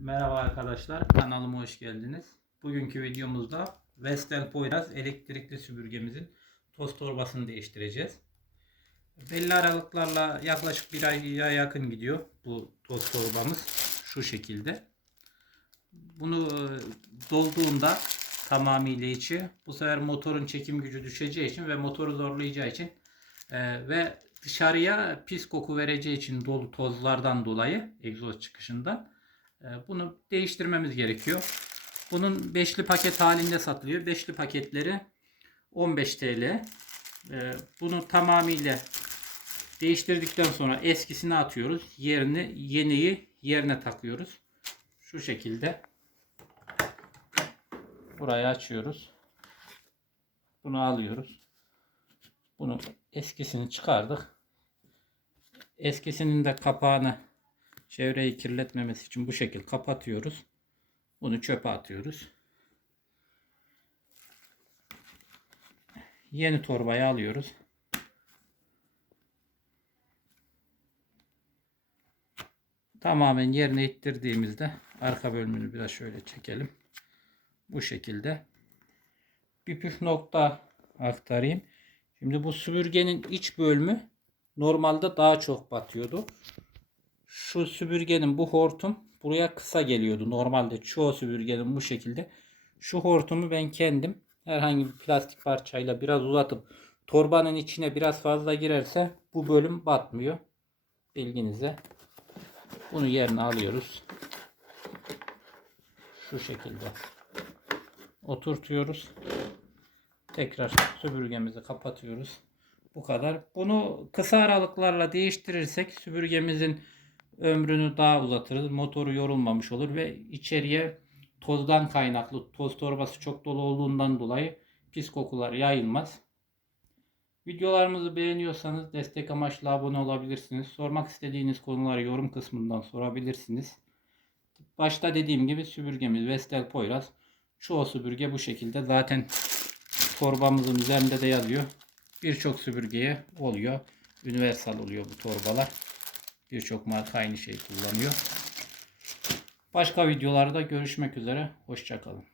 Merhaba arkadaşlar, kanalıma hoş geldiniz. Bugünkü videomuzda Vestel Poyraz elektrikli süpürgemizin toz torbasını değiştireceğiz. Belli aralıklarla yaklaşık bir aya yakın gidiyor bu toz torbamız. Şu şekilde. Bunu e, dolduğunda tamamıyla içi bu sefer motorun çekim gücü düşeceği için ve motoru zorlayacağı için e, ve dışarıya pis koku vereceği için dolu tozlardan dolayı egzoz çıkışından bunu değiştirmemiz gerekiyor. Bunun beşli paket halinde satılıyor. Beşli paketleri 15 TL. E, Bunu tamamıyla değiştirdikten sonra eskisini atıyoruz. Yerini yeniyi yerine takıyoruz. Şu şekilde burayı açıyoruz. Bunu alıyoruz. Bunu eskisini çıkardık. Eskisinin de kapağını çevreyi kirletmemesi için bu şekilde kapatıyoruz. Bunu çöpe atıyoruz. Yeni torbayı alıyoruz. Tamamen yerine ittirdiğimizde arka bölümünü biraz şöyle çekelim. Bu şekilde. Bir püf nokta aktarayım. Şimdi bu süpürgenin iç bölümü normalde daha çok batıyordu. Şu süpürgenin bu hortum buraya kısa geliyordu. Normalde çoğu süpürgenin bu şekilde. Şu hortumu ben kendim herhangi bir plastik parçayla biraz uzatıp torbanın içine biraz fazla girerse bu bölüm batmıyor. Bilginize. Bunu yerine alıyoruz. Şu şekilde oturtuyoruz. Tekrar süpürgemizi kapatıyoruz. Bu kadar. Bunu kısa aralıklarla değiştirirsek süpürgemizin ömrünü daha uzatırız. Motoru yorulmamış olur ve içeriye tozdan kaynaklı toz torbası çok dolu olduğundan dolayı pis kokular yayılmaz. Videolarımızı beğeniyorsanız destek amaçlı abone olabilirsiniz. Sormak istediğiniz konuları yorum kısmından sorabilirsiniz. Başta dediğim gibi süpürgemiz Vestel Poyraz. Çoğu süpürge bu şekilde. Zaten torbamızın üzerinde de yazıyor. Birçok süpürgeye oluyor. Universal oluyor bu torbalar. Birçok marka aynı şeyi kullanıyor. Başka videolarda görüşmek üzere. Hoşçakalın.